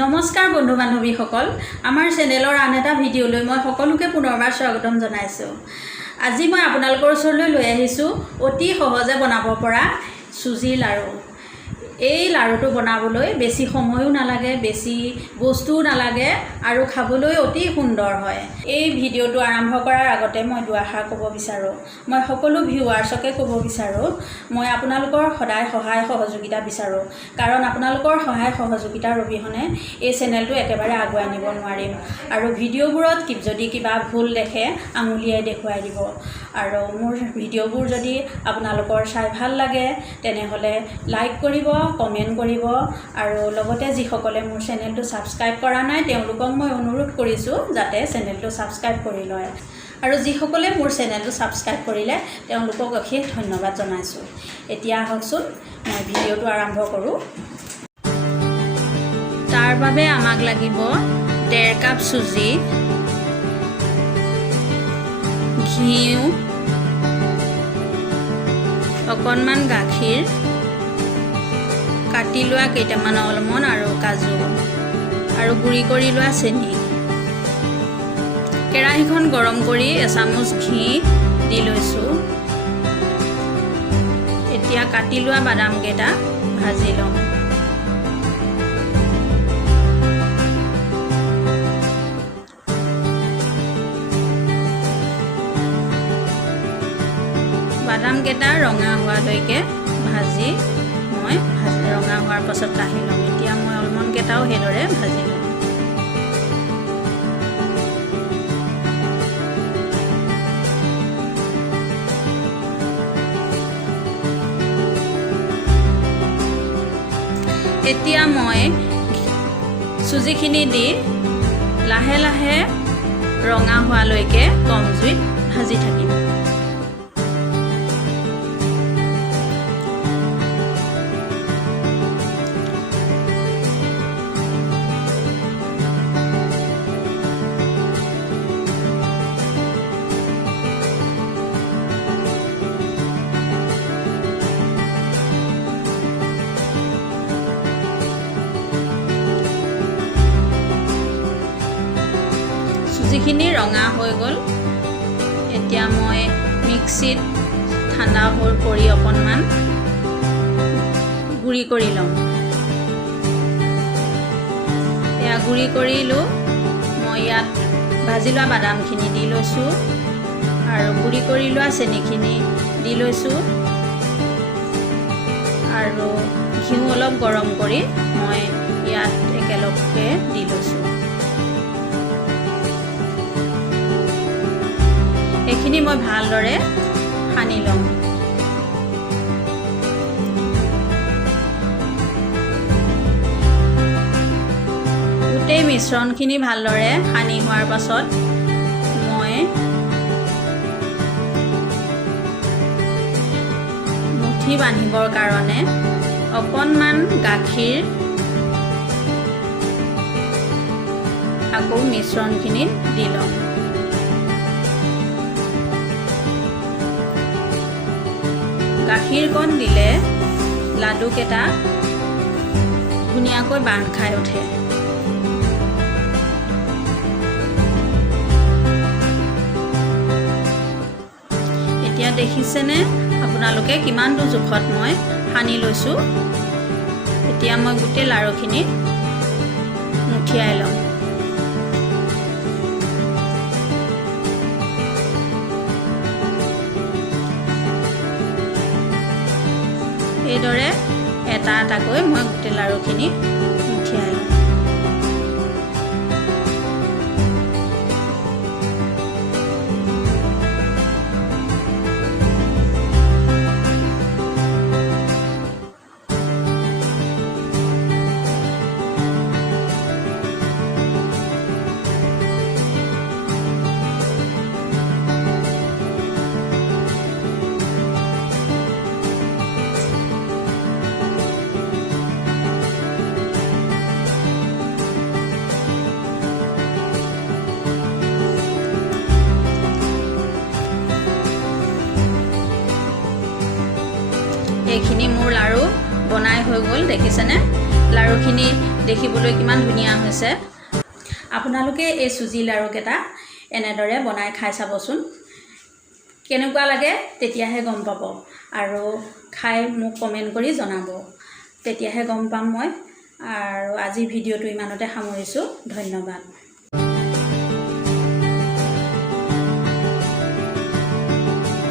নমস্কাৰ বন্ধু বান্ধৱীসকল, আমাৰ চেনেলৰ আন এটা ভিডিঅ'লৈ মই সকলোকে পুনৰবাৰ স্বাগতম জনাইছোঁ। আজি মই আপোনালোকৰ ওচৰলৈ লৈ আহিছোঁ অতি সহজে বনাব পৰা চুজি লাড়ু। এই লাড়ুটো বনাবলৈ বেছি সময়ো নালাগে, বেছি বস্তুও নালাগে আৰু খাবলৈ অতি সুন্দৰ হয়। এই ভিডিঅ'টো আৰম্ভ কৰাৰ আগতে মই দুআষাৰ ক'ব বিচাৰোঁ। মই সকলো ভিউৱাৰ্ছকে ক'ব বিচাৰোঁ, মই আপোনালোকৰ সদায় সহায় সহযোগিতা বিচাৰোঁ, কাৰণ আপোনালোকৰ সহায় সহযোগিতাৰ অবিহনে এই চেনেলটো একেবাৰে আগুৱাই নিব নোৱাৰিম। আৰু ভিডিঅ'বোৰত যদি কিবা ভুল দেখে আঙুলিয়াই দেখুৱাই দিব। আৰু মোৰ ভিডিঅ'বোৰ যদি আপোনালোকৰ চাই ভাল লাগে তেনেহ'লে লাইক কৰিব, কমেণ্ট কৰিব আৰু লগতে যিসকলে মোৰ চেনেলটো ছাবস্ক্ৰাইব কৰা নাই তেওঁলোকক মই অনুৰোধ কৰিছোঁ যাতে চেনেলটো ছাবস্ক্ৰাইব কৰি লয়। আৰু যিসকলে মোৰ চেনেলটো ছাবস্ক্ৰাইব কৰিলে তেওঁলোকক অশেষ ধন্যবাদ জনাইছোঁ। এতিয়া আহকচোন মই ভিডিঅ'টো আৰম্ভ কৰোঁ। তাৰ বাবে আমাক লাগিব 1.5 কাপ চুজি, ঘিউ, অকণমান গাখীৰ, কাটি লোৱা কেইটামান অলমণ্ড আৰু কাজু আৰু গুড়ি কৰি লোৱা চেনি। কেৰাহীখন গৰম কৰি এচামুচ ঘি দি লৈছোঁ। এতিয়া কাটি লোৱা বাদামকেইটা ভাজি ল'ম। বাদামকেইটা ৰঙা হোৱালৈকে ভাজি ৰঙা হোৱাৰ পাছত কাঢ়ি ল'ম। এতিয়া মই অলমণ্ডকেইটাও সেইদৰে ভাজি ল'ম। এতিয়া মই চুজিখিনি দি লাহে লাহে ৰঙা হোৱালৈকে কম জুইত ভাজি থাকিম। চুজিখিনি ৰঙা হৈ গ'ল। এতিয়া মই মিক্সিত ঠাণ্ডা কৰি অকণমান গুড়ি কৰি ল'ম। এয়া গুড়ি কৰিলোঁ। মই ইয়াত ভাজি লোৱা বাদামখিনি দি লৈছোঁ আৰু গুড়ি কৰি লোৱা চেনিখিনি দি লৈছোঁ আৰু ঘিউ অলপ গৰম কৰি মই ইয়াত একেলগে দি লৈছোঁ। এইখিনি মই ভালদৰে সানি ল'ম। গোটেই মিশ্ৰণখিনি ভালদৰে সানি হোৱাৰ পাছত মই মুঠি বান্ধিবৰ কাৰণে অকণমান গাখীৰ আকৌ মিশ্ৰণখিনিত দি ল'ম। গাখীৰকণ দিলে লাডুকেইটা ধুনীয়াকৈ বান্ধ খাই উঠে। এতিয়া দেখিছেনে আপোনালোকে কিমানটো জোখত মই সানি লৈছোঁ। এতিয়া মই গোটেই লাড়ুখিনি মুঠিয়াই ল'ম। এইদৰে এটা এটাকৈ মই গোটেই লাড়ুখিনি মুঠিয়াই লওঁ। এইখিনি মোৰ লাড়ু বনাই হৈ গ'ল, দেখিছেনে? লাড়ুখিনি দেখিবলৈ কিমান ধুনীয়া হৈছে। আপোনালোকে এই চুজি লাড়ুকেইটা এনেদৰে বনাই খাই চাবচোন। কেনেকুৱা লাগে তেতিয়াহে গম পাব, আৰু খাই মোক কমেণ্ট কৰি জনাব, তেতিয়াহে গম পাম মই। আৰু আজি ভিডিঅ'টো ইমানতে সামৰিছোঁ। ধন্যবাদ।